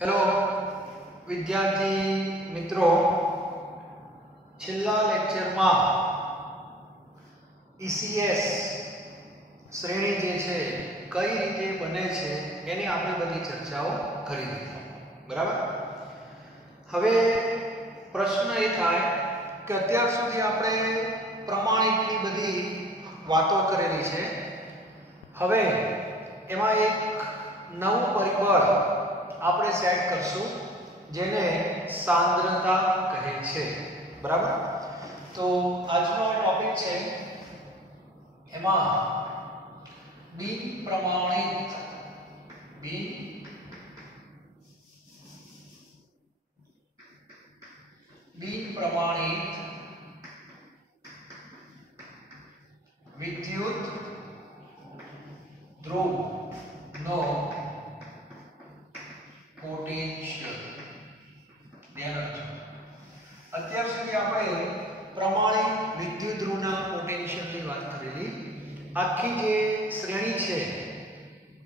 Hello વિદ્યાર્થી મિત્રો, છેલ્લા લેક્ચરમાં ECS શ્રેણી જે છે કઈ રીતે બને છે એની આપણે બધી ચર્ચાઓ કરી દીધી, બરાબર. હવે પ્રશ્ન એ થાય કે અત્યાર સુધી આપણે પ્રમાણિકની બધી વાતો કરેલી છે. હવે એમાં એક નવું પરિબળ આપણે સેટ કરશું જેને સાંદ્રતા કહે છે, બરાબર. તો આજનો ટોપિક છે એમાં બિન પ્રમાણિત વિદ્યુત ધ્રુવનો પોટેન્શિયલ. અત્યાર સુધી આપણે પ્રમાણિત વિદ્યુત ધ્રુવના પોટેન્શિયલની વાત કરેલી. આખી જે શ્રેણી છે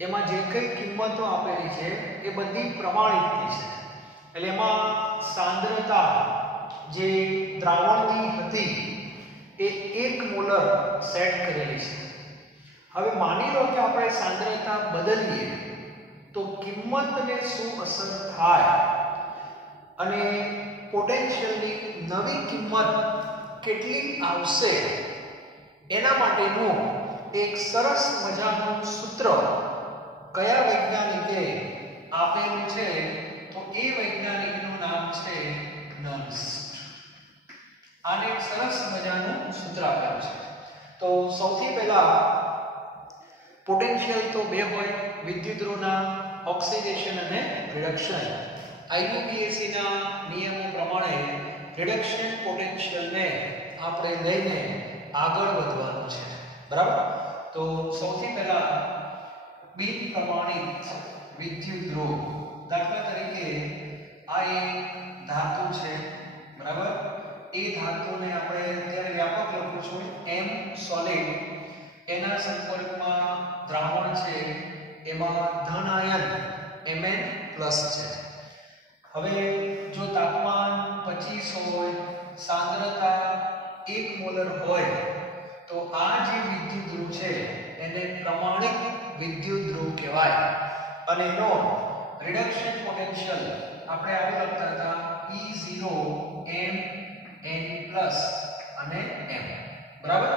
એમાં જે કઈ કિંમતો આપેલી છે એ બધી પ્રમાણિતની છે. એટલે એમાં સાંદ્રતા જે દ્રાવણની હતી એ 1 મોલર સેટ કરેલી છે. હવે માની લો કે આપણે સાંદ્રતા બદલીએ તો કિંમતને શું અસર થાય અને પોટેન્શિયલની નવી કિંમત કેટલી આવશે એના માટેનું એક સરસ મજાનું સૂત્ર કયા વૈજ્ઞાનિકે આપેલું છે તો એ વૈજ્ઞાનિકનું નામ છે નર્સ્ટ. આને એક સરસ મજાનું સૂત્ર આપેલું છે. તો સૌથી પહેલા પોટેન્શિયલ તો બે હોય વિદ્યુત ધ્રુવના, ઓક્સિડેશન અને રિડક્શન. IUPAC ના નિયમો પ્રમાણે રિડક્શન પોટેન્શિયલને આપણે લઈને આગળ વધવાનું છે, બરાબર. તો સૌથી પહેલા બિન પ્રમાણિત વિદ્યુત ધ્રુવ, દાખલા તરીકે આ એક ધાતુ છે, બરાબર. એ ધાતુને આપણે અત્યારે વ્યાપક લખું છું M સોલિડ. એના સંપર્કમાં દ્રાવણ છે એમાં ધન આયન Mn+ છે. હવે જો તાપમાન 25 હોય, સાંદ્રતા 1 મોલર હોય તો આ જે વિદ્યુત ધ્રુવ છે એને પ્રમાણિત વિદ્યુત ધ્રુવ કહેવાય. અને એનો રિડક્શન પોટેન્શિયલ આપણે આવું લખતા હતા E0 M N+ અને M, બરાબર.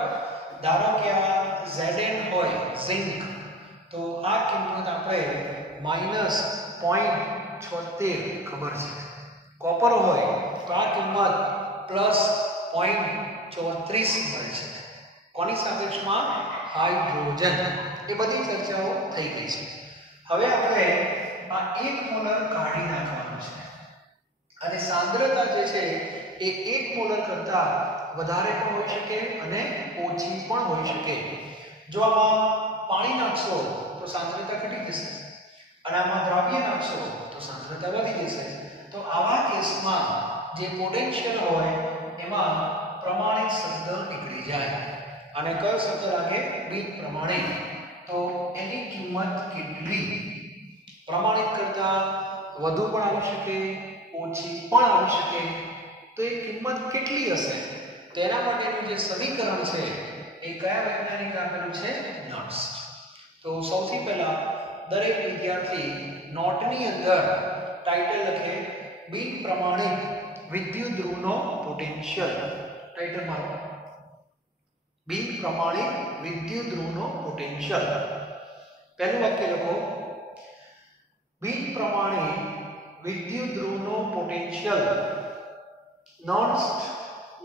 ધારો કે આ Zn હોય ઝિંક, તો આ કિંમત આપણે -0.76 ખબર છે. કોપર હોય તો આ કિંમત +0.34 મળે છે. કોની સાપેક્ષમાં? હાઇડ્રોજન. એ બધી ચર્ચાઓ થઈ ગઈ છે. હવે આપણે આ 1 મોલર કાઢી નાખવાનું છે અને સાંદ્રતા જે છે એ 1 મોલર કરતા વધારે પણ હોઈ શકે અને ઓછી પણ હોઈ શકે. જો આમાં પાણી નાખશો તો સાંદ્રતા ઘટી જશે અને આમાં દ્રાવ્ય નાખશો તો સાંદ્રતા વધી જશે. તો આવા કેસમાં જે પોટેન્શિયલ હોય એમાં પ્રમાણિત શબ્દ નીકળી જાય અને કયો શબ્દ લાગે? બિન પ્રમાણિત. તો એની કિંમત કેટલી? પ્રમાણિત કરતા વધુ પણ આવી શકે, ઓછી પણ આવી શકે. તો એ કિંમત કેટલી હશે? તો એના માટેનું જે સમીકરણ છે એ કયા વૈજ્ઞાનિકે આપેલું છે? નર્સ્ટ. તો સૌથી પહેલા દરેક વિદ્યાર્થી નોટની અંદર ટાઇટલ લખે બિન પ્રમાણિત વિદ્યુત ધ્રુવનો પોટેન્શિયલ. ટાઇટલ મારો બિન પ્રમાણિત વિદ્યુત ધ્રુવનો પોટેન્શિયલ. પહેલું વાક્ય લખો બિન પ્રમાણિત વિદ્યુત ધ્રુવનો પોટેન્શિયલ નર્સ્ટ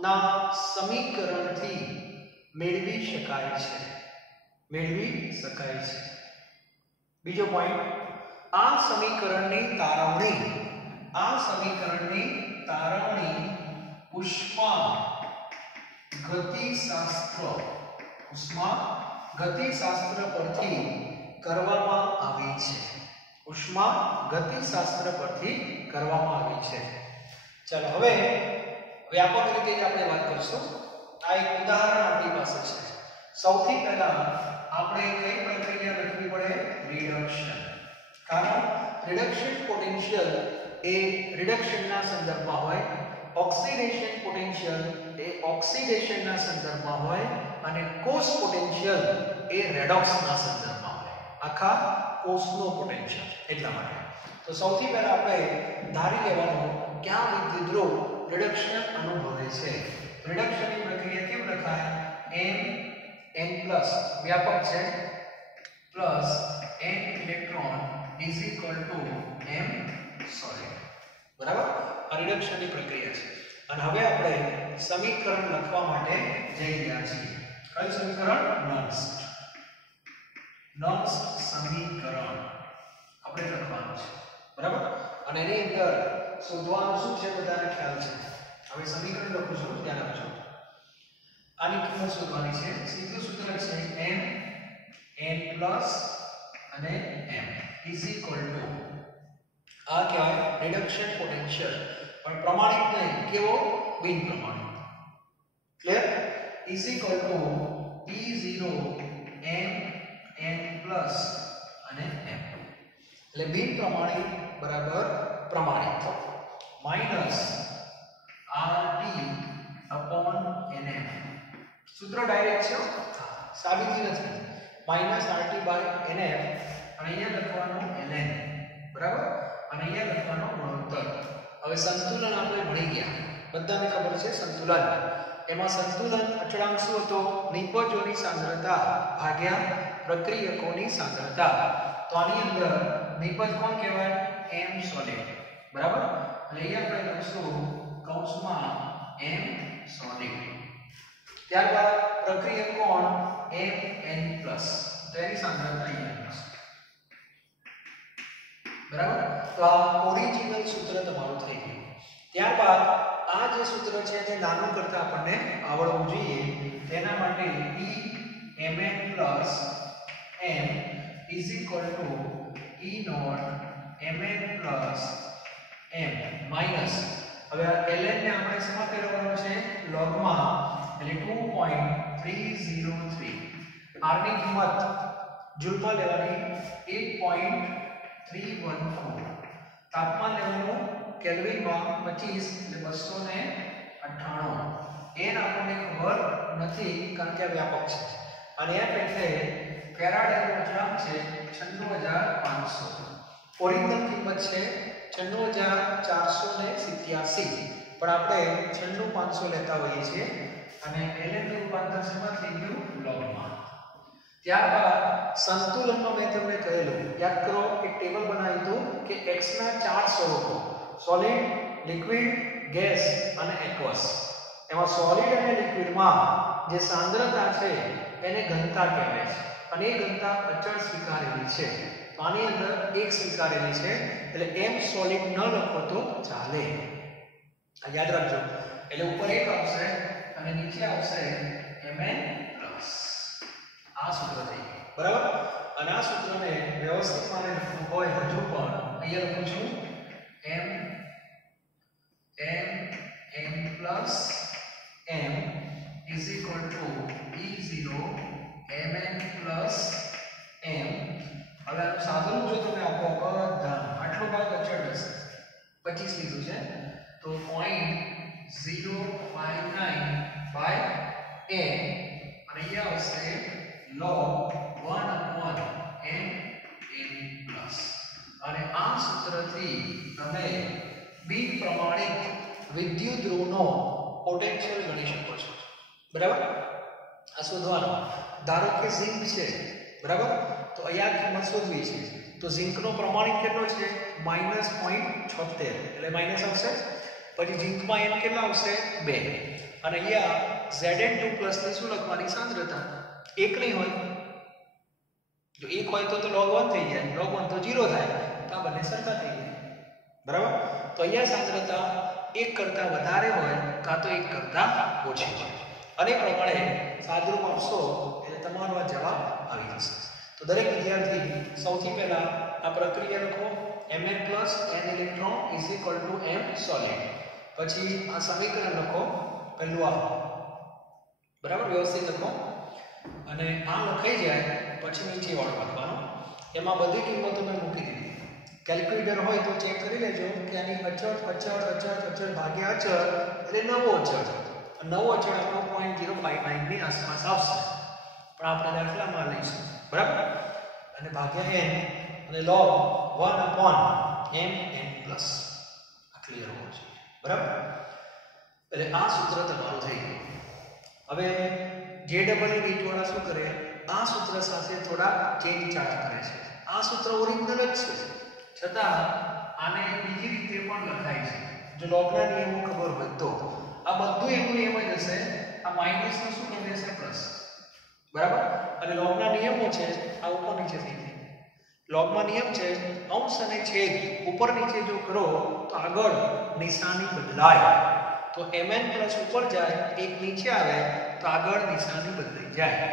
ના સમીકરણથી મેળવી શકાય છે. બીજો પોઈન્ટ, આ સમીકરણની તારવણી ઉષ્મા ગતિશાસ્ત્ર પરથી કરવામાં આવી છે. ચાલો હવે વ્યાપક રીતે જ આપણે વાત કરીશું. આ એક ઉદાહરણ આપણી પાસે છે. સૌથી પહેલા આપણે કઈ પ્રક્રિયા લખવી પડે? રિડક્શન. કારણ રિડક્શન પોટેન્શિયલ એ રિડક્શનના સંદર્ભમાં હોય, ઓક્સિડેશન પોટેન્શિયલ એ ઓક્સિડેશનના સંદર્ભમાં હોય અને કોષ પોટેન્શિયલ એ રેડોક્સના સંદર્ભમાં હોય. આખા કોષનો પોટેન્શિયલ. એટલા માટે તો સૌથી પહેલા આપણે ધારી લેવાનું કે આ વિદ્યુતદ્રવ રિડક્શન અનુભવે છે. રિડક્શનની પ્રક્રિયા કેમ લખાય? n વ્યાપક છે plus n electron is equal two m solid. બરાબર? આ રિડક્શનની પ્રક્રિયા છે. અને હવે આપણે સમીકરણ લખવા માટે જઈ રહ્યા છીએ. કયું સમીકરણ? નર્સ સમીકરણ આપણે લખવાનું છે. બરાબર? અને એની અંદર શોધવાનું શું છે બધાને ખ્યાલ છે. હવે સમીકરણ લખું છું, ધ્યાન આપજો. આની કિંમત શોધવાની છે. સીધું સૂત્ર છે m n પ્લસ અને m ઇઝ ઇક્વલ ટુ આ કહેવાય રિડક્શન પોટેન્શિયલ, પણ પ્રમાણિત નહીં. કેવો? બિન પ્રમાણિત. Clear? Is equal two E0 m n plus અને m. એટલે બિન પ્રમાણિત બરાબર પ્રમાણિત માઈનસ RT upon NF. સૂત્ર ડાયરેક્ટ છે, સાબિતી નથી. માઈનસ RT બાય NF અને અહીંયા લખવાનું ln. બરાબર? અને અહીંયા લખવાનો ગુણોત્તર. હવે સંતુલન આપણે ભણી ગયા, બધાને ખબર છે સંતુલન. એમાં સંતુલન અચળાંક શું હતો? નિપજોની સાંદ્રતા ભાગ્યા પ્રક્રિયકોની સાંદ્રતા. તો આની અંદર નિપજ કોણ કહેવાય? m solid. બરાબર? એટલે અહીંયા આપણે લખશું કૌંસમાં m સોલિડ. ત્યારબાદ પ્રક્રિયક કોણ? mn plus. તો એની સાંદ્રતા અહીંયા હશે. બરાબર? તો આ ઓરિજિનલ સૂત્ર તમારું થઈ ગયું. ત્યારબાદ આ જે સૂત્ર છે જે નાનું કરતા આપણને આવડવું જોઈએ, તેના માટે E mn plus m is equal to E naught mn plus m minus. હવે આ ln ને આપણે શેમાં ફેરવવાનું છે? લોગમાં. એટલે 2.303. r ની કિંમત જૂલમાં લેવાની 8.314. તાપમાન લેવાનું કેલ્વિનમાં 25 એટલે 298. n આપણને ખબર નથી કારણ કે આ વ્યાપક છે. અને f એટલે ફેરાડેનો અચળાંક છે 96500. ઓરિજિનલ કિંમત છે 96487, પણ આપણે 96500 લેતા હોઈએ છીએ. અને ln નું રૂપાંતર શેમાં થઈ ગયું? લોગમાં. ત્યારબાદ સંતુલનમાં મેં તમને કહેલું, યાદ કરો, એક ટેબલ બનાવ્યું હતું કે x ના 4 સ્વરૂપો: સોલિડ, લિક્વિડ, ગેસ અને એક્વસ. એમાં સોલિડ અને લિક્વિડમાં જે સાંદ્રતા છે એને ઘનતા કહેવાય છે, અને એ ઘનતા અચળ સ્વીકારેલી છે. તો આની અંદર એક સ્વીકારેલી છે, એટલે m સોલિડ ન લખો તો ચાલે. આ યાદ રાખજો. એટલે ઉપર એક આવશે અને નીચે આવશે mn પ્લસ. આ સૂત્ર થઈ ગયું. બરાબર? અને આ સૂત્રને વ્યવસ્થિત માને લખવું હોય હજુ પણ અહીંયા લખું છું m n plus m is equal two E0 mn plus m. હવે આનું સાદું જો તમે આપો બધા આટલો ભાગ અચળ હશે, 25 લીધું છે તો 0.059 બાય n, અને અહીંયા આવશે log 1 n પ્લસ. અને આ સૂત્રથી તમે બિન પ્રમાણિત વિદ્યુત ધ્રુવનો પોટેન્શિયલ ગણી શકો છો. બરાબર? આ શોધવાનો. ધારો કે ઝિંક છે. બરાબર? તો અહીંયા કિંમત શોધવી છે. તો ઝિંકનો પ્રમાણિત કેટલો છે? -0.76. એટલે માઈનસ આવશે. પછી ઝિંકમાં n કેટલા આવશે? 2. અને અહીંયા Zn2 પ્લસ ને શું લખવાની? સાંદ્રતા. એક નહીં હોય. જો એક હોય તો log 1 થઈ જાય. log 1 તો 0 થાય. તો આ બંને સરખા થઈ જાય. બરાબર? તો અહીંયા સાંદ્રતા 1 કરતા વધારે હોય કાં તો 1 કરતા ઓછી હોય. અને પ્રમાણે સાદુરૂપ આપશો એટલે તમારો આ જવાબ આવી જશે. તો દરેક વિદ્યાર્થી સૌથી પહેલા આ પ્રક્રિયા લખો. mn plus n electron is equal two m solid. પછી આ સમીકરણ લખો. પહેલું આ. બરાબર? વ્યવસ્થિત લખો. અને આ લખાઈ જાય પછી નીચે વાળો લખવાનો. એમાં બધી કિંમતો મેં મૂકી દીધી. કેલ્ક્યુલેટર હોય તો ચેક કરી લેજો કે આની અચળ ભાગ્યા અચળ એટલે નવો અચળ. નવો અચળ આપણો 0.059 ની આસપાસ આવશે, પણ આપણે દાખલામાં લઈશું, બરાબર. અને ભાગ્યા n અને log 1/mn+. આ ક્લિયર હોવું જોઈએ, બરાબર. એટલે આ સૂત્ર તમારું થઈ ગયું. હવે JEE નીટ વાળા શું કરે, આ સૂત્ર સાથે થોડા ચેન્જ ચાર્જ કરે છે. આ સૂત્ર ઓરિજિનલ જ છે, છતાં આને બીજી રીતે પણ લખાય છે. જો લોગના નિયમો ખબર હોય તો આ બધું એનું એમ જ હશે. આ માઈનસ નું શું કરી દેશે પ્લસ, બરાબર. અને લોગના નિયમો છે આ ઉપર નીચે થઈ જાય. લોગમાં નિયમ છે અંશ અને છેદ ઉપર નીચે જો કરો તો આગળ નિશાની બદલાય. તો mn પ્લસ ઉપર જાય, એક નીચે આવે તો આગળ નિશાની બદલાઈ જાય.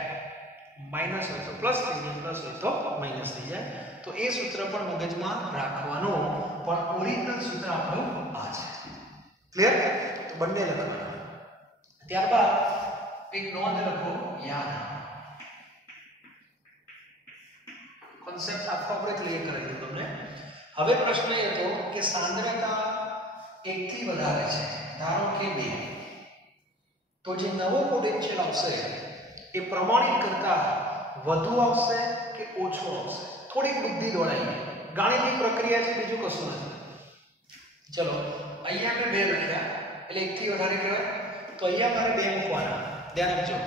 માઈનસ હોય તો પ્લસ થઈ જાય, પ્લસ હોય તો માઈનસ થઈ જાય. તો એ સૂત્ર પણ મગજમાં રાખવાનું, પણ ઓરિજિનલ સૂત્ર આપણું આ છે. ક્લિયર? તો બંને લખવાનું. ત્યારબાદ એક નોંધ લખો, યાદ કોન્સેપ્ટ આખો આપણે ક્લિયર કરી દીધો તમને. હવે પ્રશ્ન એ હતો કે સાંદ્રતા 1 થી વધારે છે, ધારો કે 2, તો જે નવો પોટેન્શિયલ આવશે એ પ્રમાણિત કરતા વધુ આવશે કે ઓછો આવશે? થોડી બુદ્ધિ દોડાઈ, ગાણિતિક પ્રક્રિયા છે, બીજું કશું નથી. ચલો અહીંયા મેં 2 લખ્યા એટલે 1 થી વધારે કહેવાય, તો અહીંયા મારે 2 મૂકવાના, ધ્યાન આપજો.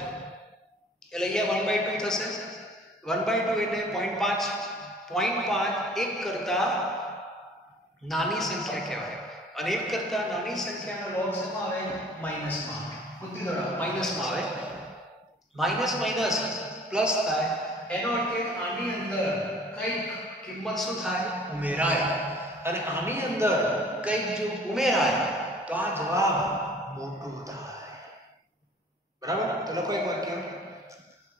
એટલે અહીંયા 1/2 થશે. 1/2 એટલે 0.5. 0.5 1 કરતા નાની સંખ્યા કહેવાય, અને 1 કરતા નાની સંખ્યાનો લોગ શેમાં આવે? માઈનસમાં. બુદ્ધિ દોડાવો, માઈનસમાં આવે. માઈનસ માઈનસ પ્લસ થાય, એનો અર્થ કે આની અંદર કંઈક કિંમત શું થાય? ઉમેરાય. અને આની અંદર કંઈક જો ઉમેરાય તો આ જવાબ મોટો થાય, બરાબર. તો લખો એક વાક્ય,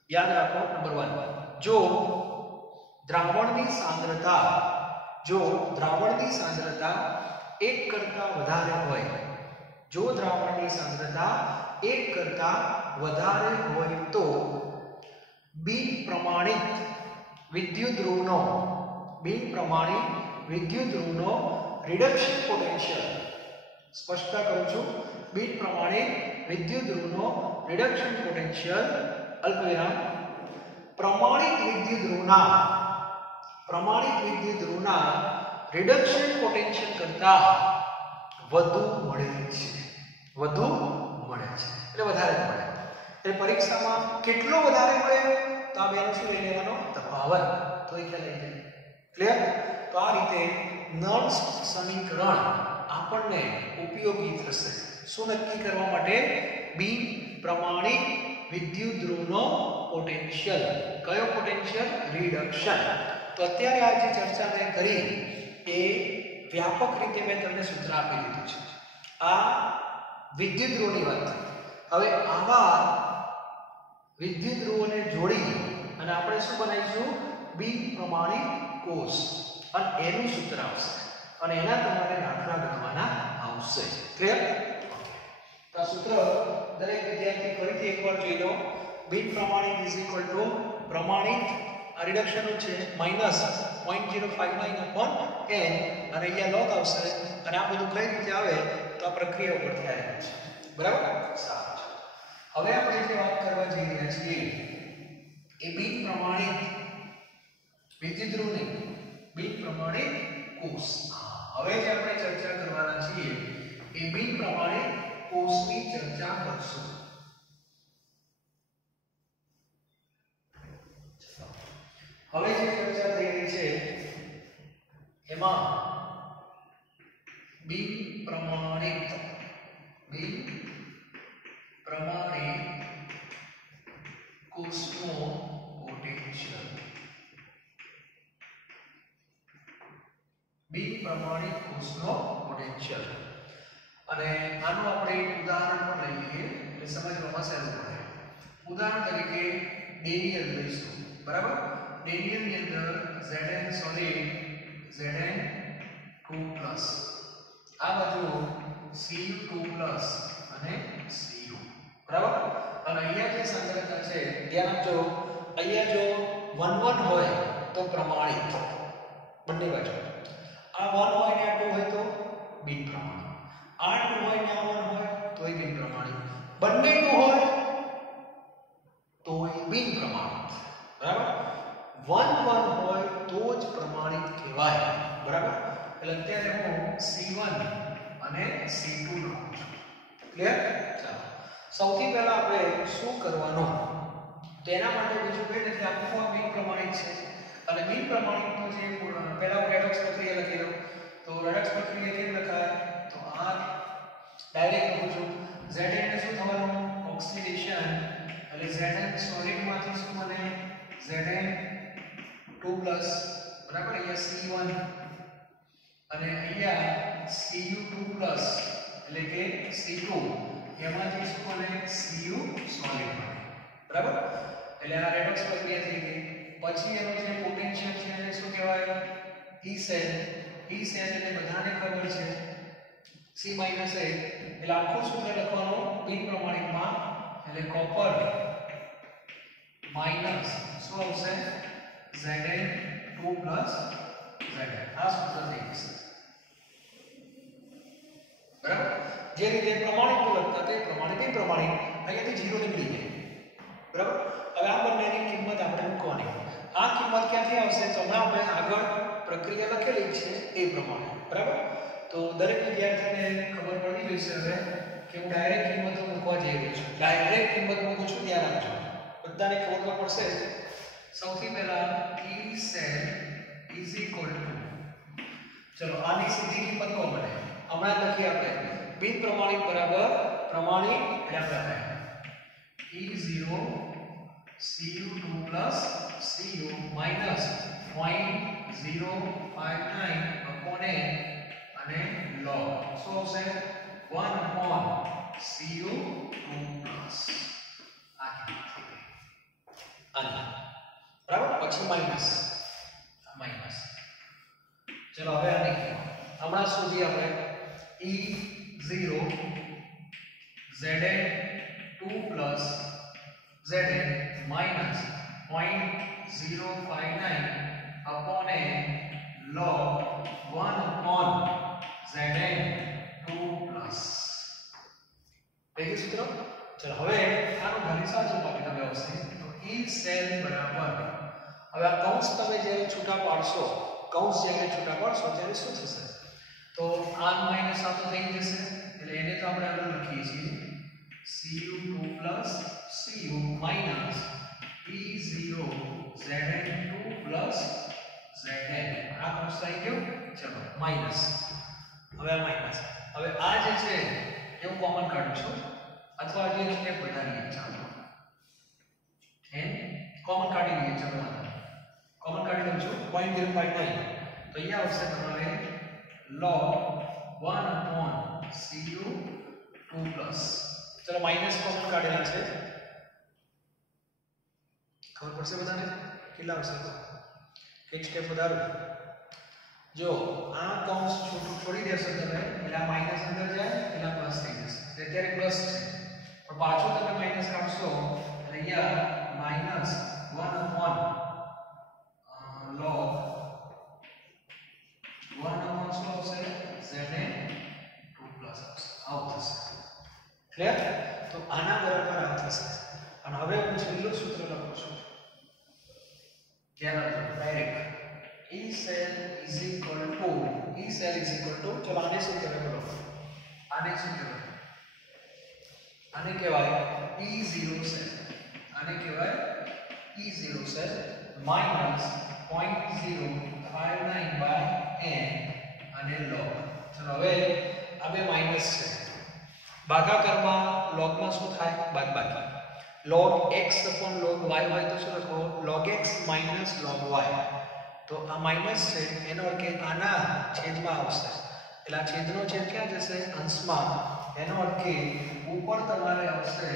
યાદ રાખો. નંબર 1, જો દ્રાવણની સાંદ્રતા 1 કરતા વધારે હોય, જો દ્રાવણની સાંદ્રતા 1 કરતા વધારે હોય તો બિન પ્રમાણિત વિદ્યુત ધ્રુવનો રિડક્શન પોટેન્શિયલ, સ્પષ્ટતા કરું છું, બિન પ્રમાણિત વિદ્યુત ધ્રુવનો રિડક્શન પોટેન્શિયલ અલ્પવિરામ પ્રમાણિત વિદ્યુત ધ્રુવના રિડક્શન પોટેન્શિયલ કરતા વધુ મળે છે. એટલે વધારે મળે. એ પરીક્ષામાં કેટલો વધારે મળે તો આ બેનો શું લઈ લેવાનો? તફાવત. તો એ ખ્યાલ આવી જાય. ક્લિયર? તો આ રીતે નર્સ સમીકરણ આપણને ઉપયોગી થશે. શું નક્કી કરવા માટે? બિન પ્રમાણિત વિદ્યુત ધ્રુવનો પોટેન્શિયલ. કયો પોટેન્શિયલ? રિડક્શન. તો અત્યારે આ જે ચર્ચા મેં કરી એ વ્યાપક રીતે મેં તમને સૂત્ર આપી દીધું છે. આ વિદ્યુત ધ્રુવની વાત થઈ. હવે આવા વિદ્યુત ધ્રુવોને જોડી અને આપણે શું બનાવીશું? બિન પ્રમાણિત કોષ, અને એનું સૂત્ર આવશે, અને એના તમારે દાખલા ગણવાના આવશે. ક્લિયર? તો આ સૂત્ર દરેક વિદ્યાર્થી ફરીથી એકવાર જોઈ લો. બિન પ્રમાણિત ઇઝ ઇક્વલ ટુ પ્રમાણિત, આ રિડક્શન છે, માઈનસ 0.059/n, અને અહીંયા લોગ આવશે. અને આ બધું કઈ રીતે આવે તો આ પ્રક્રિયા ઉપરથી આવે છે, બરાબર. સારું. હવે આપણે જે વાત કરવા જઈ રહ્યા છીએ એ બિન પ્રમાણિત વિદ્યુત ધ્રુવની બિન પ્રમાણિત કોષ. હવે જે આપણે ચર્ચા કરવાના છીએ એ બિન પ્રમાણિત કોષની ચર્ચા કરશું. હવે જે ચર્ચા થઈ રહી છે એમાં બિન પ્રમાણિત કોષનો પોટેન્શિયલ. બિન પ્રમાણિત કોષનો પોટેન્શિયલ. અને આનું આપણે એક ઉદાહરણ પણ લઈએ એટલે સમજવામાં સહેલું પડે. ઉદાહરણ તરીકે ડેનિયલ લઈશું, બરાબર. ડેનિયલ ની અંદર Zn સોલિડ Zn2+, આ બાજુ Cu2+ અને Cu, બરાબર. અને અહીંયા જે સાંદ્રતા છે ધ્યાન આપજો, અહીંયા જો 1 1 હોય તો પ્રમાણિત બંને બાજુ, આ 1 હોય ને આ 2 હોય તો બિન પ્રમાણિત, આ 2 હોય ને આ 1 હોય તો એ બિન પ્રમાણિત, બંને 2 હોય તો એ બિન પ્રમાણિત, બરાબર. 1 1 હોય તો જ પ્રમાણિત કહેવાય, બરાબર. એટલે અત્યારે હું C1 અને C2 લખું છું. ક્લિયર? ચાલો સૌથી પહેલા આપણે શું કરવાનું, તેના માટે બીજું કંઈ નથી, આખું આ બિન પ્રમાણિત છે અને બિન પ્રમાણિતનો જે પહેલા હું રેડોક્સ પ્રક્રિયા લખી દઉં. તો રેડોક્સ પ્રક્રિયા કેમ લખાય, તો આ ડાયરેક્ટ લખું છું. Zn ને શું થવાનું, ઓક્સિડેશન, એટલે Zn સોલિડ માંથી શું બને, Zn2+, બરાબર. અહીંયા C1 અને અહીંયા Cu2+, એટલે કે C2, એમાંથી શું બને, Cu સોલિડ બને, બરાબર. એટલે આ રેડોક્સ પ્રક્રિયા થઈ ગઈ. પછી એનો જે પોટેન્શિયલ છે એને શું કહેવાય, E સેલ. E સેલ એટલે બધાને ખબર છે C - A, એટલે આખું સૂત્ર લખવાનું બિન પ્રમાણિતમાં, એટલે કોપર માઈનસ શું આવશે, Zn2 Zn. આ સૂત્ર થઈ જશે, બરાબર. જે રીતે પ્રમાણિત લખતા તે પ્રમાણે બિન પ્રમાણિત અહીંયાથી 0 નીકળી જાય, બરાબર. હવે આ બંનેની કિંમત આપણે મૂકવાની. આ કિંમત ક્યાંથી આવશે, તો હમણાં આપણે આગળ પ્રક્રિયા લખેલી છે એ પ્રમાણે, બરાબર. તો દરેક વિદ્યાર્થીને ખબર પડી જશે હવે કે હું ડાયરેક્ટ કિંમતો મૂકવા જઈ રહ્યો છું. ડાયરેક્ટ કિંમત મૂકું છું, ધ્યાન રાખજો, બધાને ખબર પડશે. સૌથી પહેલા E cell is equal two, ચલો આની સીધી કિંમત કોણ બને, હમણાં લખીએ આપણે, બિન પ્રમાણિત બરાબર પ્રમાણિત, એટલે આપણે E0 Cu2 Cu minus 0.059 upon a અને log શું આવશે, 1 upon Cu2 આ કિંમત થઈ ગઈ આની, બરાબર. પછી માઈનસ, ચલો હવે આની કિંમત હમણાં સુધી આપણે E0 Zn2 Zn minus 0.059 upon a log 1 upon Zn2 પેલું સૂત્ર. ચલો હવે આનું ઘનિષ્ઠ બાકી તમે આવશે તો E સેલ બરાબર, હવે આ કૌંસ તમે જ્યારે છૂટા પાડશો, ત્યારે શું થશે, તો આ માઈનસ આ તો થઈ જશે, એટલે એને તો આપણે આગળ લખીએ છીએ Cu2 Cu minus E0 Zn2 Zn. આ કૌંસ થઈ ગયો, ચલો માઈનસ. હવે આ માઈનસ, હવે આ જે છે એ હું કોમન કાઢું છું, અથવા જે સ્ટેપ વધારીએ, ચાલો n કોમન કાઢી લઈએ. ચલો કોમન કાઢી લઉં છું 0.059, તો અહીંયા આવશે તમારે log 1 upon Cu2+. ચલો માઈનસ કોમન કાઢેલા છે, ખબર પડશે બધાને કેટલા આવશે, તો એક સ્ટેપ વધારો. જો આ કૌંસ છોડી દેશો તમે, એટલે આ માઈનસ અંદર જાય, એટલે પ્લસ થઈ જશે. અત્યારે પ્લસ છે, પણ પાછું તમે માઈનસ કાઢશો એટલે અહીંયા માઈનસ 1 upon log 1 upon શું આવશે, Zn2 આવશે, આવું થશે. ક્લિયર? તો આના બરાબર આ થશે. અને હવે હું છેલ્લું સૂત્ર લખું છું, ધ્યાન રાખજો, direct E cell is equal to, ચલો આને શું કહેવાય, બોલો આને શું કહેવાય, આને કહેવાય E0 cell, આને કહેવાય E0 cell minus 0.059 by n અને log. ચલો હવે આ બે માઈનસ છે, ભાગાકારમાં લોગમાં શું થાય, બાદબાકી. log x upon log y હોય તો શું લખો, log x minus log y. તો આ માઈનસ છે, એનો અર્થ કે આના છેદમાં આવશે, એટલે આ છેદનો છેદ ક્યાં જશે, અંશમાં. એનો અર્થ કે ઉપર તમારે આવશે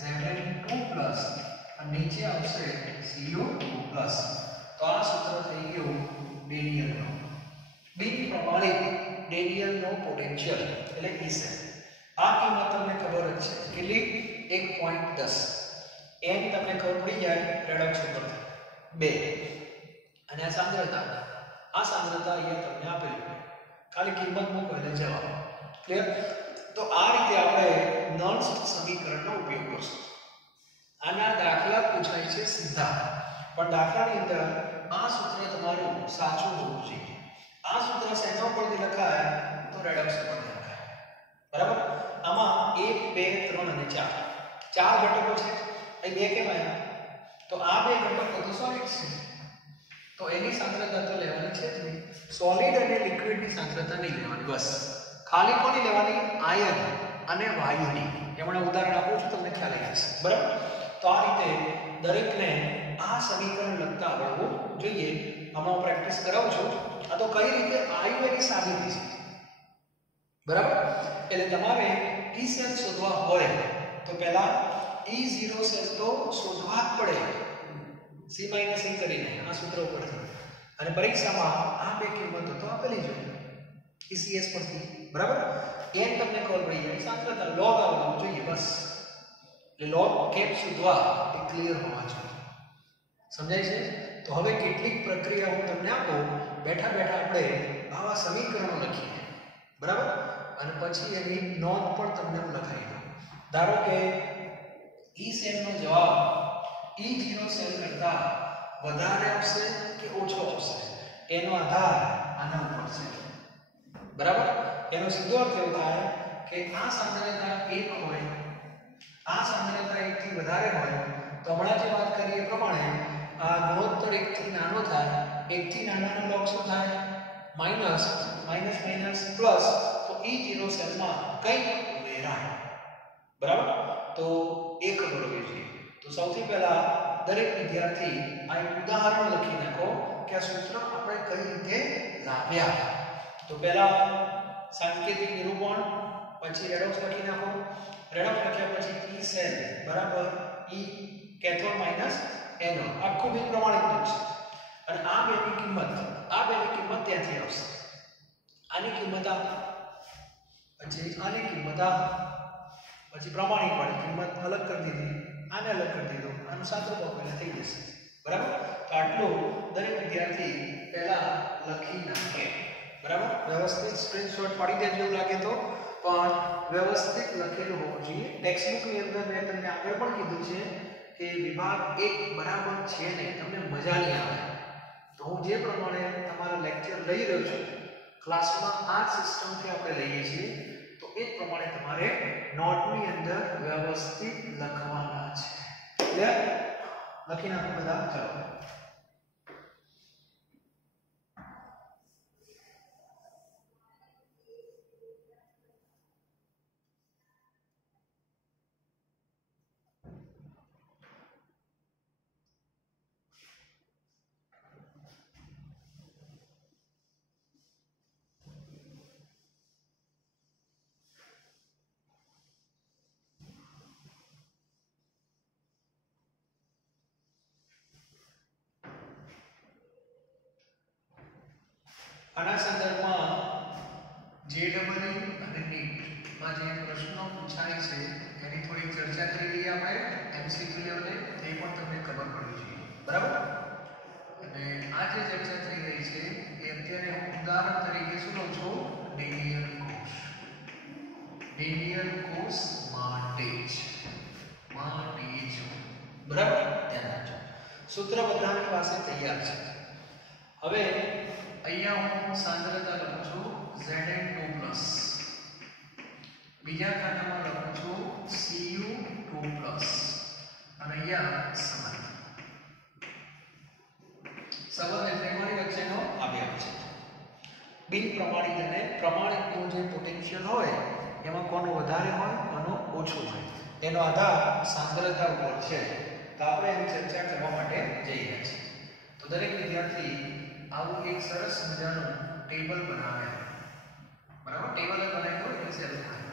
Zn2 અને નીચે આવશે Cu2. તો આ સૂત્ર થઈ ગયું ડેનિયલનો, બિન પ્રમાણિત ડેનિયલનો પોટેન્શિયલ, એટલે E સેલ. આ કિંમત તમને ખબર જ છે, કેટલી, 1.10. n તમને ખબર પડી જાય રેડોક્સ ઉપરથી 2. અને આ સાંદ્રતા અહીંયા તમને આપેલી ખાલી કિંમત મૂકો એટલે જવાબ. ક્લિયર? તો આ રીતે આપણે નોર્મ્સ સમીકરણનો ઉપયોગ કરશું. આના દાખલા પૂછાય છે સીધા, પણ દાખલાની અંદર આ સૂત્ર તમારું સાચું હોવું જોઈએ. આ સૂત્ર શેના પરથી લખાય? તો રેડક્સ પરથી લખાય. બરાબર? આમાં 1 2 3 અને 4 ચાર ઘટકો છે. અહીં બે કેમ આવ્યા? તો આ બે ઘટકો તો સોલિડ છે, તો એની સાંદ્રતા તો લેવાની છે જ નહીં. સોલિડ અને લિક્વિડની સાંદ્રતા નહીં લેવાની, બસ ખાલી કોની લેવાની? આયન અને વાયુની. એમણે ઉદાહરણ આપું છું, તમને ખ્યાલ આવી જશે. બરાબર? તો આ રીતે દરેકને આ સમીકરણ લખતા આવડવું જોઈએ. હમણાં હું પ્રેક્ટિસ કરાવું છું. આ તો કઈ રીતે આવ્યું એની સાબિતી છે. બરાબર? એટલે તમારે E સેલ શોધવા હોય તો પહેલા E0 સેલ તો શોધવા જ પડે, C માઈનસ E કરીને આ સૂત્ર ઉપરથી. અને પરીક્ષામાં આ બે કિંમતો તો આપેલી જ હોય ECS પરથી. બરાબર? n તમને ખબર પડી જાય, સાંદ્રતા log આવવું જોઈએ બસ. એટલે log કેપ શોધવા એ ક્લિયર હોવા જોઈએ. સમજાય છે? તો હવે કેટલીક પ્રક્રિયા હું તમને આપું, બેઠા બેઠા આપણે આવા સમીકરણો લખીએ. બરાબર? અને પછી એની નોંધ પણ તમને હું લખાઈ દઉં. ધારો કે E સેલનો જવાબ E0 સેલ કરતા વધારે આવશે કે ઓછો આવશે, એનો આધાર આના ઉપર છે. બરાબર? એનો સીધો અર્થ એવો થાય કે આ સાંદ્રતા 1 હોય, આ સાંદ્રતા 1 થી વધારે હોય, તો હમણાં જે વાત કરી એ પ્રમાણે આ ગુણોત્તર 1 થી નાનો થાય, 1 થી નાનાનો log શું થાય? Minus minus minus plus. તો E0 સેલમાં કંઈ ઉમેરાય. બરાબર? તો એ ખબર હોવી જોઈએ. તો સૌથી પહેલા દરેક વિદ્યાર્થી આ એક ઉદાહરણ લખી નાખો કે આ સૂત્ર આપણે કઈ રીતે લાવ્યા. તો પહેલા સાંકેતિક નિરૂપણ, પછી રેડોક્સ લખી નાખો. રેડોક્સ લખ્યા પછી E સેલ બરાબર E કેથોડ માઈનસ એનોડ, આખું બિન પ્રમાણિત છે. અને આ બેની કિંમત ત્યાંથી આવશે. આની કિંમત આ, પછી આની કિંમત આ, પછી પ્રમાણિત વાળી કિંમત અલગ કરી દીધી, આને અલગ કરી દીધો, આનું સાચું પહેલા થઈ જશે. બરાબર? તો આટલું દરેક વિદ્યાર્થી પહેલા લખી નાખે. બરાબર? વ્યવસ્થિત સ્ક્રીનશોટ પાડી દેજો એવું લાગે તો, પણ વ્યવસ્થિત લખેલું હોવું જોઈએ. ટેક્સ્ટબુકની અંદર મેં તમને આગળ પણ કીધું છે કે વિભાગ 1 બરાબર છે ને તમને મજા નહીં આવે. તો હું જે પ્રમાણે તમારા લેક્ચર લઈ રહ્યો છું, ક્લાસમાં આ સિસ્ટમથી આપણે લઈએ છીએ, તો એ પ્રમાણે તમારે નોટની અંદર વ્યવસ્થિત લખવાના છે. ક્લિયર? લખી નાખો બધા. ચલો. આના સંદર્ભમાં JEE અને NEET માં જે પ્રશ્નો પૂછાય છે એની થોડી ચર્ચા કરી લઈએ આપણે MCQ લેવલે, તે પણ તમને ખબર પડવી જોઈએ. બરાબર? અને આ જે ચર્ચા થઈ રહી છે એ અત્યારે હું ઉદાહરણ તરીકે શું લઉં છું? લિનિયર કોષ માટે જ. બરાબર? ધ્યાન રાખજો. સૂત્ર બધાની પાસે તૈયાર છે. હવે અહીંયા હું સાંદ્રતા લખું છું Zn2+, બીજા ખાનામાં લખું છું Cu2+, અને અહીંયા સંબંધ એટલે કોની વચ્ચેનો અવયવ છે. બિન પ્રમાણિત અને પ્રમાણિતનું જે પોટેન્શિયલ હોય એમાં કોનું વધારે હોય, કોનું ઓછું હોય, એનો આધાર સાંદ્રતા ઉપર છે. તો આપણે એની ચર્ચા કરવા માટે જઈ રહ્યા છીએ. તો દરેક વિદ્યાર્થી આવું એક સરસ મજાનું ટેબલ બનાવે. બરાબર? ટેબલ બનાવી દો એટલે સેલ થાય.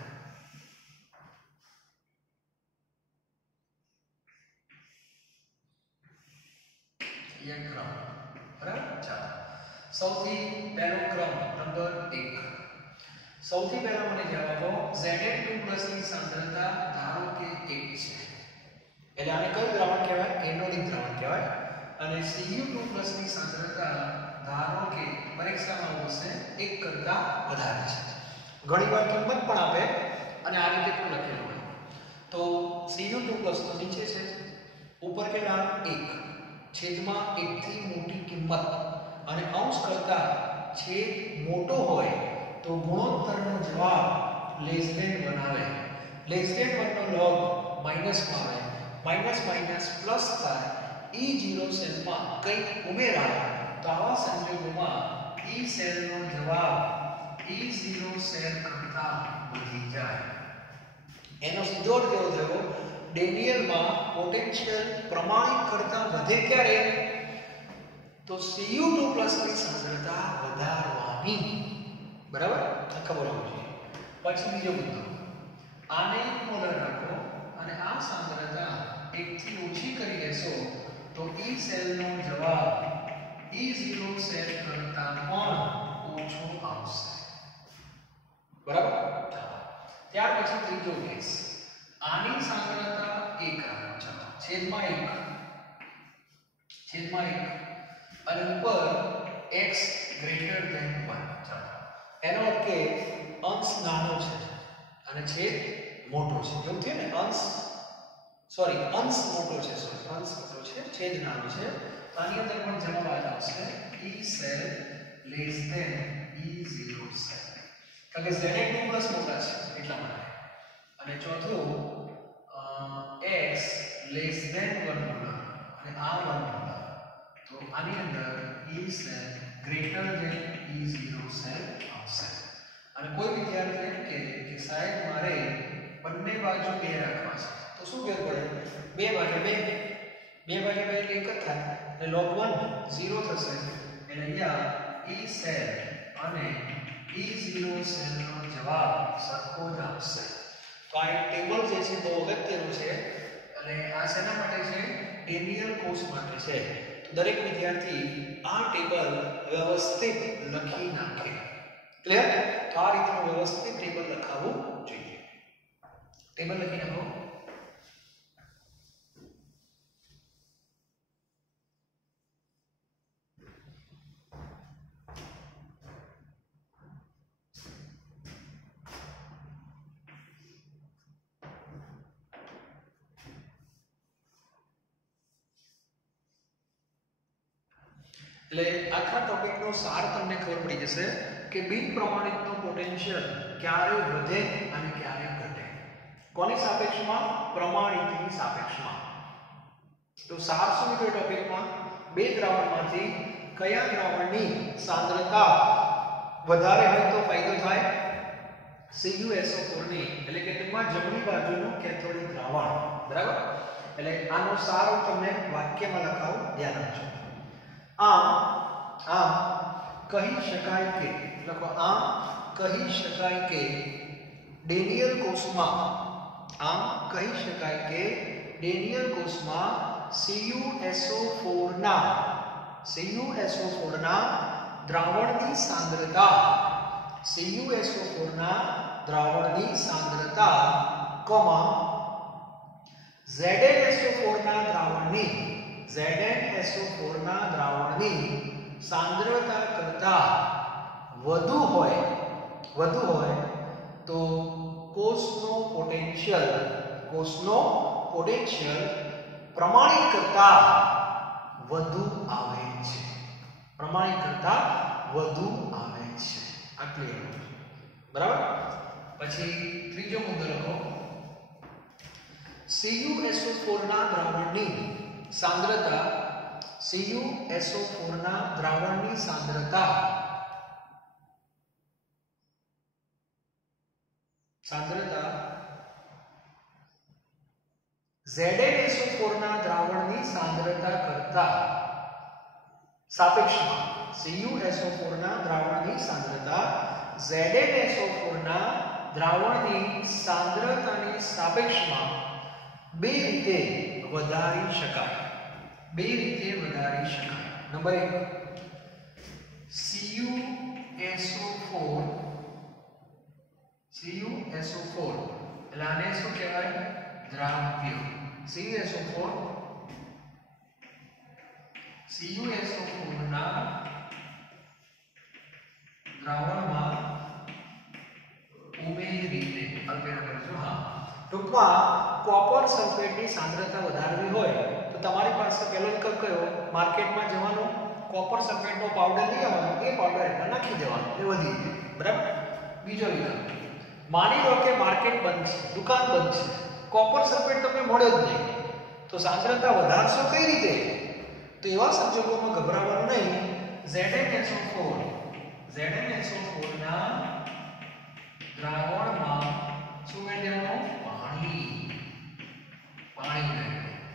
એક ક્રમ. બરાબર? ચાલો. સૌથી પહેલો ક્રમ નંબર 1. સૌથી પહેલા મને જવાબ આપો. Zn2+ ની સાંદ્રતા ધારો કે 1 છે. એટલે આને કયું દ્રાવણ કહેવાય? એનોડિક દ્રાવણ કહેવાય. અને Cu2+ ની સાંદ્રતા ધારો કે પરીક્ષામાં આવશે 1 એક કરતા વધારે છે. ઘણીવાર કિંમત પણ આપે અને આ રીતે પણ લખેલું હોય. તો Cu2+ તો નીચે છે, ઉપર કેટલા 1 છેદમાં 1 થી મોટી કિંમત અને અંશ કરતા છેદ મોટો હોય તો ગુણોત્તરનો જવાબ લેસ ધેન 1 આવે. લેસ ધેન 1 નો log માઈનસમાં આવે, માઈનસ માઈનસ પ્લસ થાય. E0 સેલમાં કંઈક ઉમેરાય તો આવા સંજોગોમાં E સેલનો જવાબ E0 સેલ કરતા વધી જાય. એનો સીધો અર્થ એવો થયો ડેનિયલમાં પોટેન્શિયલ પ્રમાણિત કરતા વધે ક્યારે? તો Cu2+ ની સાંદ્રતા વધારવાની. બરાબર? આ ખબર હોવી જોઈએ. પછી બીજો મુદ્દો, આને મોલર રાખો અને આ સાંદ્રતા 1 થી ઓછી કરી દેશો તો E સેલનો જવાબ E0 સેલ કરતા પણ ઓછો આવશે. બરાબર? ત્યાર પછી ત્રીજો કેસ, આની સાંદ્રતા 1 રાખો, ચાલો છેદમાં 1 અને ઉપર x ગ્રેટર ધેન 1. ચાલો એનો અર્થ કે અંશ નાનો છે અને છેદ મોટો છે. એવું થયું ને, અંશ મોટો છે, છેદ નાનો છે. તો આની અંદર પણ જવાબ આવશે E cell less than E0 cell. કારણ કે Za2+ મોટા છે એટલા માટે. અને ચોથું x લેસ ધેન 1 મોલર અને આ 1 મોલર. તો આની અંદર E cell greater than E0 cell આવશે. અને કોઈ વિદ્યાર્થી એમ કહે કે સાહેબ મારે બંને બાજુ 2 રાખવા છે, તો શું કરવું પડે? 2/2 એટલે 1 જ થાય એટલે log 1 0 થશે. એટલે અહીંયા E સેલ અને E0 સેલનો જવાબ સરખો જ આવશે. તો આ એક ટેબલ જે છે બહુ અગત્યનું છે અને આ શેના માટે છે? ડેનિયલ કોર્સ માટે છે. તો દરેક વિદ્યાર્થી આ ટેબલ વ્યવસ્થિત લખી નાખે. ક્લિયર? તો આ રીતનું વ્યવસ્થિત ટેબલ લખાવવું જોઈએ. ટેબલ લખી નાખો. એટલે આખા ટોપિકનો સાર તમને ખબર પડી જશે કે બિન પ્રમાણિતનો પોટેન્શિયલ ક્યારે વધે અને ક્યારે ઘટે. કોની સાપેક્ષમાં? પ્રમાણિતની સાપેક્ષમાં. તો સાર શું છે ટોપિકમાં? બે દ્રાવણમાંથી કયા દ્રાવણની સાંદ્રતા વધારે હોય તો ફાયદો થાય? CuSO4 ની, એટલે કે તેમાં જમણી બાજુનું કેથોડિક દ્રાવણ. બરાબર? એટલે આનો સાર હું તમને વાક્યમાં લખાવું, ધ્યાન રાખજો. આમ કહી શકાય કે, લખો આમ કહી શકાય કે ડેનિયલ કોષમાં, આમ કહી શકાય કે ડેનિયલ કોષમાં CuSO4 ના દ્રાવણની સાંદ્રતા, CuSO4 ના દ્રાવણની સાંદ્રતા, ZnSO4 ના દ્રાવણની સાંદ્રતા કરતા વધુ હોય તો કોષનો પોટેન્શિયલ પ્રમાણિત કરતા વધુ આવે છે. આ ક્લિયર? બરાબર? પછી ત્રીજો મુદ્દો લખો. CuSO4 ના દ્રાવણની સાંદ્રતા, CuSO4 ના દ્રાવણની સાંદ્રતા ZnSO4 ના દ્રાવણની સાંદ્રતા કરતા સાપેક્ષમાં, CuSO4 ના દ્રાવણની સાંદ્રતા ZnSO4 ના દ્રાવણની સાંદ્રતાની સાપેક્ષમાં બે રીતે વધારી શકાય. નંબર 1, CuSO4 એટલે આને શું કહેવાય? દ્રાવ્ય. CuSO4 ના દ્રાવણમાં ઉમેરીને અલ્પેનો કરજો. હા, ટૂંકમાં કોપર સલ્ફેટની સાંદ્રતા વધારવી હોય તો તમારી પાસે પહેલો વિકલ્પ કયો? માર્કેટમાં જવાનું, કોપર સલ્ફેટનો પાવડર લઈ આવવાનો, એ પાવડર એમાં નાખી દેવાનો, એ વધી જાય. બરાબર. બીજો વિકલ્પ, માની લો કે માર્કેટ બંધ છે, દુકાન બંધ છે, કોપર સલ્ફેટ તમને મળ્યો જ નહીં, તો સાંદ્રતા વધારશો કઈ રીતે? તો એવા સંજોગોમાં ગભરાવાનું નહીં. ZnSO4 ના દ્રાવણમાં શું કરી દેવાનું?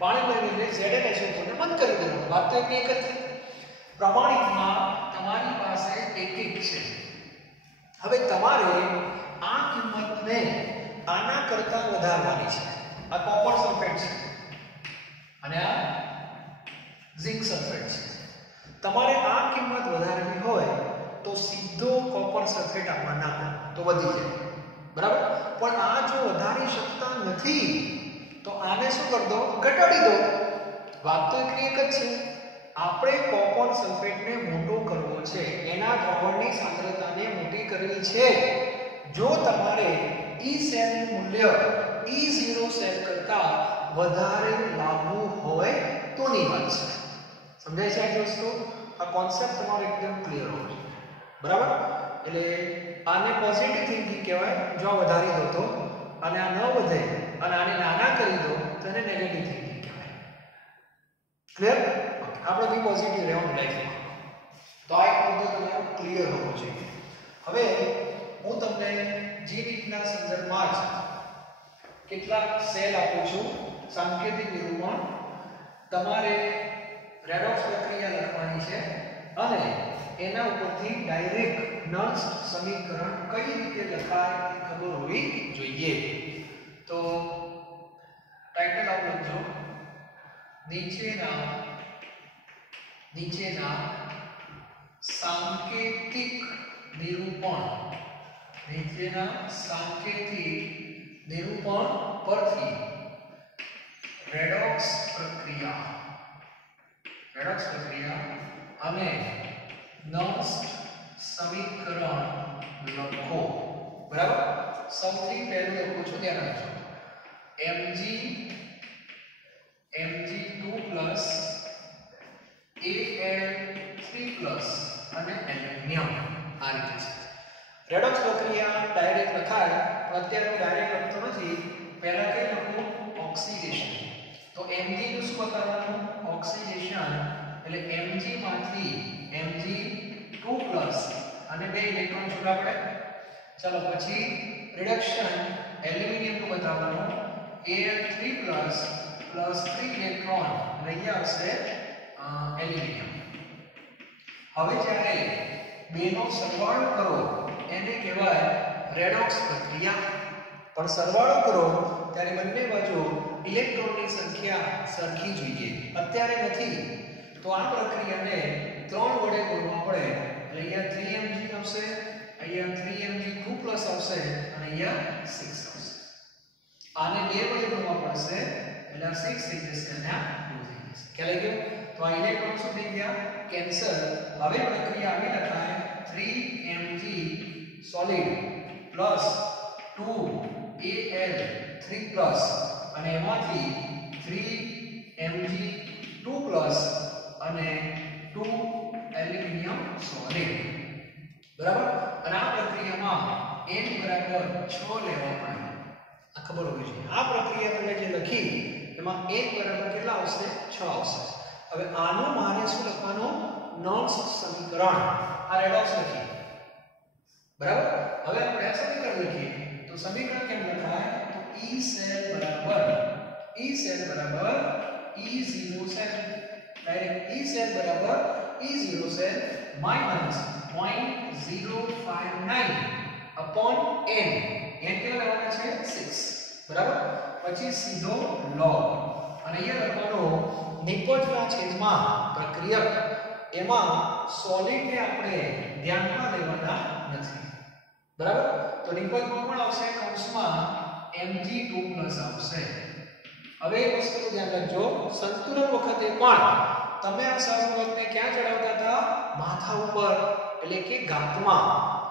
પાણી લઈને ZnSO4 ને બંધ કરી દેવાનું. વાત તો એક જ છે. પ્રમાણિતમાં તમારી પાસે એક છે. હવે તમારે આ કિંમતને આના કરતા વધારવાની છે. આ કોપર સલ્ફેટ છે અને આ ઝિંક સલ્ફેટ છે. તમારે આ કિંમત વધારવી હોય તો સીધો કોપર સલ્ફેટ આમાં નાખો તો વધી જાય. બરાબર. પણ આ જો વધારી શકતા નથી તો આને શું કરી દો? ઘટાડી દો. વાત તો એક જ છે. આપણે કોપર સલ્ફેટને મોટો કરવો છે, એના દ્રાવણની સાંદ્રતાને મોટી કરવી છે. જો તમારે E સેલનું મૂલ્ય E0 સેલ કરતા વધારે લાવવું હોય તોની વાત છે. સમજાય છે આ વસ્તુ? આ કોન્સેપ્ટ તમારો એકદમ ક્લિયર હોવો જોઈએ. બરાબર. એટલે આને પોઝિટિવ થિંકિંગ કહેવાય. જો વધારી દો તો, અને આ ન વધે અને આને નાના કરી દો તો એને નેગેટિવ થિંકિંગ કહેવાય. ક્લિયર? આપણે બી પોઝિટિવ રહેવાનું લાઈફમાં. તો આ એક મુદ્દો તમારો ક્લિયર હોવો જોઈએ. હવે હું તમને જે રીતના સંદર્ભમાં જ કેટલાક સેલ આપું છું, સાંકેતિક નિરૂપણ તમારે રેડોક્સ પ્રક્રિયા લખવાની છે અને એના ઉપરથી ડાયરેક્ટ નર્સ સમીકરણ કઈ રીતે લખાય એ ખબર હોવી જોઈએ. તો ટાઇટલ આપ લખજો, નીચેના સાંકેતિક નિરૂપણ પરથી રેડોક્સ પ્રક્રિયા અને નર્સ સમીકરણ લખો. બરાબર. સૌથી પહેલું લખું છું, ધ્યાન રાખજો. Mg2+ Al3+ અને એલ્યુમિનિયમ. આ રીતે છે. રેડોક્સ પ્રક્રિયા ડાયરેક્ટ લખાય, પણ અત્યારે હું ડાયરેક્ટ લખતો નથી. પહેલા કઈ લખું? ઓક્સિડેશન. તો Mg નું શું બતાવવાનું? ઓક્સિડેશન. એટલે Mg માંથી Mg2+ અને 2 ઇલેક્ટ્રોન છૂટા પડે. ચલો પછી રિડક્શન, એલ્યુમિનિયમ નું બતાવવાનું Al3+ + 3 ઇલેક્ટ્રોન, અહીંયા આવશે એલ્યુમિનિયમ. હવે જ્યારે બેનો સરવાળો કરો એને કહેવાય રેડોક્સ પ્રક્રિયા. પણ સરવાળો કરો ત્યારે બંને બાજુ ઇલેક્ટ્રોનની સંખ્યા સરખી જોઈએ. અત્યારે નથી, તો આ પ્રક્રિયાને 3 વડે ગુણવા પડે. એટલે અહીંયા 3Mg આવશે, અહીંયા 3Mg2+ આવશે અને અહીંયા 6 આવશે. આને 2 વડે ગુણવા પડશે એટલે 6 થઈ જશે અને આ 2 થઈ જશે. ખ્યાલ આવી ગયો? તો આ ઇલેક્ટ્રોન શું થઈ ગયા? કેન્સલ. હવે પ્રક્રિયા આવી લખાય 3Mg સોલિડ + 2Al3+ અને એમાંથી 3Mg2+ અને 2 એલ્યુમિનિયમ સોલિડ. બરાબર. અને આ પ્રક્રિયામાં n બરાબર 6 લેવા પડે. આ ખબર હોવી જોઈએ. આ પ્રક્રિયા તમે જે લખી એમાં n બરાબર કેટલા આવશે? 6 આવશે. હવે આનું મારે શું લખવાનું? નોન્સ સમીકરણ. આ રેડોક્સ લખી. બરાબર. હવે આપણે આ સમીકરણ લખીએ તો સમીકરણ કેમ લખાય? તો E સેલ બરાબર E0 cell. Direct E cell બરાબર E0 cell minus 0.059 upon n. n કેટલા લેવાના છે? 6. બરાબર. પછી સીધો log અને અહીંયા લખવાનો નિપજના છેદમાં પ્રક્રિયક. એમાં સોલિડને આપણે ધ્યાનમાં લેવાના નથી. બરાબર. તો નિપજમાં પણ આવશે કૌંસમાં Mg2+ આવશે. હવે એક વસ્તુ ધ્યાન રાખજો, સંતુલન વખતે પણ તમે આ સહગુણકને ક્યાં ચડાવતા હતા? માથા ઉપર, એટલે કે ગાંઠમાં.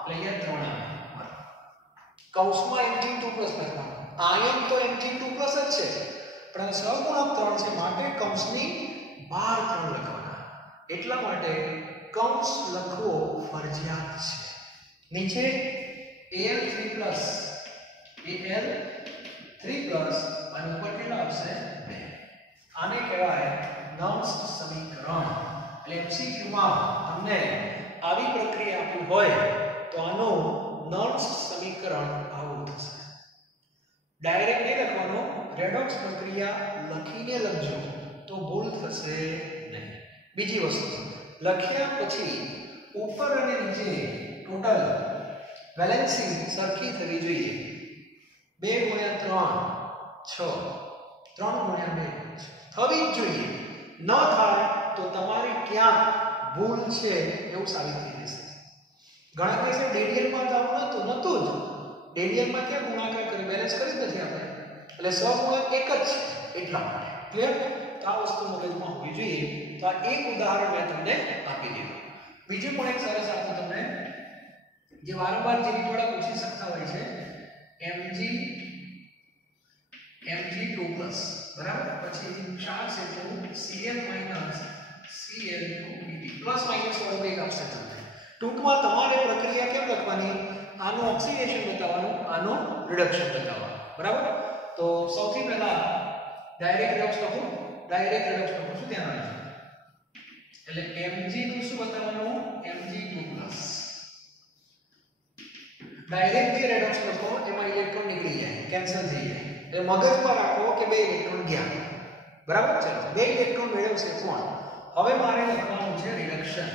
અહીંયા 3 આવે કૌંસમાં Mg2 પ્લસ લખવાનું આયન તો Mg2 પ્લસ જ છે પણ સહગુણક 3 છે માટે કૌંસની બહાર 3 લખવાના એટલા માટે કૌંસ લખવો ફરજિયાત છે નીચે Al3 પ્લસ Al3 પ્લસ અને ઉપર કેટલા આવશે 2 આને કહેવાય નોન્સ સમીકરણ એટલે MCQ માં અમને આવી પ્રક્રિયા આપી હોય તો આનો નોન્સ સમીકરણ આવું થશે ડાયરેક્ટ નહીં લખવાનું રેડોક્સ પ્રક્રિયા લખીને લખજો તો ભૂલ થશે નહીં બીજી વસ્તુ લખ્યા પછી ઉપર અને નીચે ટોટલ બેલેન્સિંગ સરખી થવી જોઈએ 2 × 3 6 3 × 2 થવી જ જોઈએ ન થાય તો તમારી ક્યાંક ભૂલ છે એવું સાબિત થઈ જશે ઘણા કેસે ડેડિયનમાં તો આપણું નહોતું જ ડેડિયનમાં ક્યાં ગુણાકાર કરી બેલેન્સ કરી જ નથી આપણે એટલે સહગુણક એક જ છે એટલા માટે ક્લિયર તો આ વસ્તુ મગજમાં હોવી જોઈએ તો આ એક ઉદાહરણ મેં તમને આપી દીધું બીજું પણ એક સરસ આપું તમને જે વારંવાર જે રીતવાળા પૂછી શકતા હોય છે Mg2 બરાબર પછી જે ક્ષાર છે તેનું Cl Cl2Br પ્લસ માઈનસ સ્વરૂપે એક આપશે તમને ટૂંકમાં તમારે પ્રક્રિયા કેમ લખવાની આનું ઓક્સિડેશન બતાવવાનું આનું રિડક્શન બતાવવાનું બરાબર તો સૌથી પહેલા ડાયરેક્ટ રિડક્સ લખો શું ધ્યાન રાખજો એટલે Mg નું શું બતાવવાનું Mg2 ડાયરેક્ટ જે રેડોક્સ લખો એમાં ઇલેક્ટ્રોન નીકળી જાય કેન્સલ થઈ જાય એટલે મગજ પર રાખો કે 2 ઇલેક્ટ્રોન ગયા બરાબર ચલો 2 ઇલેક્ટ્રોન મેળવશે કોણ હવે મારે લખવાનું છે રિડક્શન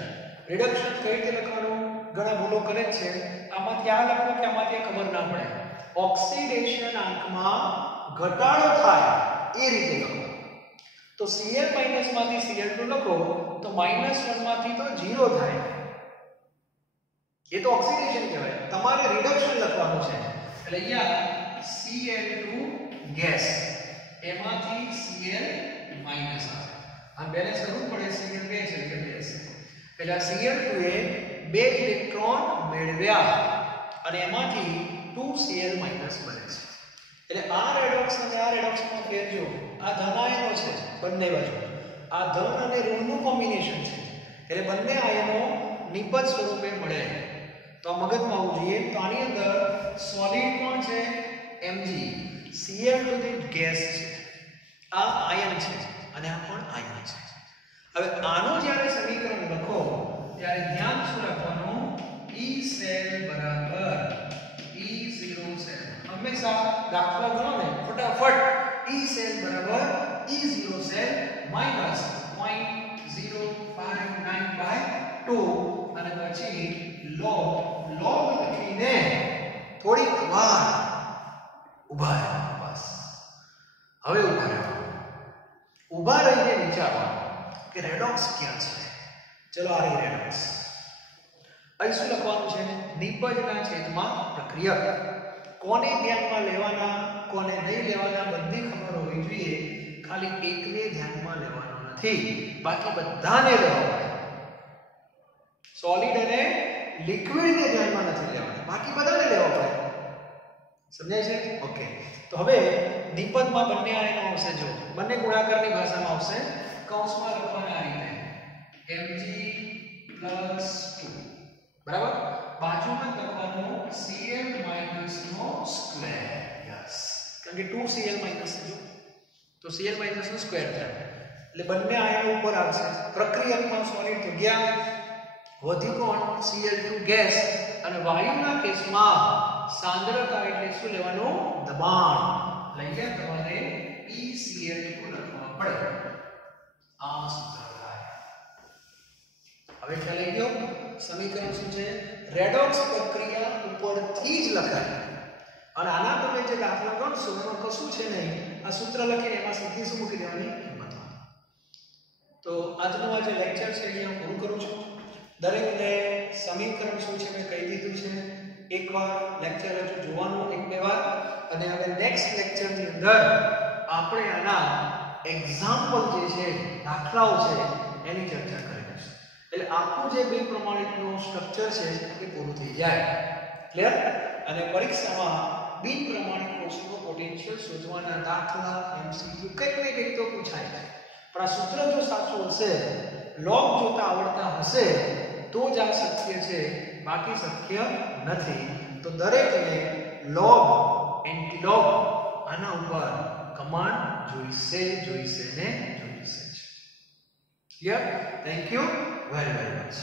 કઈ રીતે લખવાનું ઘણા ભૂલો કરે છે આમાં ક્યાં લખો કે આમાંથી ખબર ના પડે ઓક્સિડેશન આંકમાં ઘટાડો થાય એ રીતે લખો તો Cl માંથી Cl2 લખો તો -1 માંથી તો 0 થાય ये तो ऑक्सीडेशन कहेवाय તમારે રિડક્શન લખવાનું છે એટલે અહીંયા Cl2 ગેસ એમાંથી Cl માઈનસ આવે આ બેલેન્સ કરવું પડે Cl 2 છે કે ગેસ એટલે Cl2 એ 2 ઇલેક્ટ્રોન મેળવ્યા અને એમાંથી 2 Cl માઈનસ બને છે એટલે આ રેડોક્સ અને આ રેડોક્સમાં ફેર જો આ ધન આયનો છે બંને બાજુ આ ધન અને ઋણનું કોમ્બિનેશન છે એટલે બંને આયનો નિપજ સ્વરૂપે મળે તો મગજમાં આવવું જોઈએ તો આની અંદર સોલિડ કોણ છે Mg Cl2 જે ગેસ છે આ આયન છે અને આ પણ આયન છે હવે આનું જ્યારે સમીકરણ લખો ત્યારે ધ્યાન શું રાખવાનું E સેલ બરાબર E0 સેલ હંમેશા દાખલો ગણો ને ફટાફટ E સેલ બરાબર E0 સેલ માઈનસ 0.0592 અને પછી log લખીને થોડીક વાર ઊભા રહો બસ હવે ઊભા રહીને વિચારવાનું કે રેડોક્સ ક્યાં છે ચલો આ રહી રેડોક્સ અહીં શું લખવાનું છે નિપજના છેદમાં પ્રક્રિયક કોને ધ્યાનમાં લેવાના કોને નહીં લેવાના બધી ખબર હોવી જોઈએ ખાલી એકને ધ્યાનમાં લેવાનું નથી બાકી બધાને લેવા પડે સોલિડ અને લિક્વિડ ને ધ્યાનમાં નથી લેવાના બાકી બધાને લેવા પડે સમજાય છે ઓકે તો હવે નિપજમાં બંને આયનો આવશે જો બંને ગુણાકારની ભાષામાં આવશે કૌંસમાં લખવાના આ રીતે Mg+2 બરાબર બાજુમાં લખવાનું Cl નો સ્ક્વેર યસ કારણ કે 2Cl છે જો તો Cl નો સ્ક્વેર થાય એટલે બંને આયનો ઉપર આવશે પ્રક્રિયકમાં સોલિડ તો ગયા વધ્યું કોણ Cl2 ગેસ અને વાયુના કેસમાં સાંદ્રતા એટલે શું લેવાનું દબાણ લઈએ તમારે ECl2 લખવા પડે આ સૂત્ર થાય હવે ખ્યાલ આવી ગયો સમીકરણ શું છે રેડોક્સ પ્રક્રિયા ઉપરથી જ લખાય અને આના તમે જે દાખલા ગણશો એમાં કશું છે નહીં આ સૂત્ર લખીને એમાં સીધી શું મૂકી દેવાની કિંમત તો આજનું આ જે લેક્ચર છે અહીંયા પૂરું કરું છું દરેકને સમીકરણ શું છે મેં કહી દીધું છે એકવાર લેક્ચર હજુ જોવાનું એક બે વાર અને હવે નેક્સ્ટ લેક્ચરની અંદર આપણે આના એક્ઝામ્પલ જે છે દાખલાઓ છે એની ચર્ચા કરીશું એટલે આખું જે બિન પ્રમાણિતનું સ્ટ્રક્ચર છે એ પૂરું થઈ જાય. ક્લિયર? અને પરીક્ષામાં બિન પ્રમાણિત કોષનો પોટેન્શિયલ શોધવાના દાખલા MCQ કંઈક ને કંઈક તો પૂછાય છે. પણ આ સૂત્ર જો સાચું હશે, લોગ જોતા આવડતા હશે તો જ આ શક્ય છે, બાકી શક્ય નથી. તો દરેકને લોગ, એન્ટીલોગ આના ઉપર કમાન્ડ જોઈશે ને જોઈશે જ. Clear? Thank you very very much.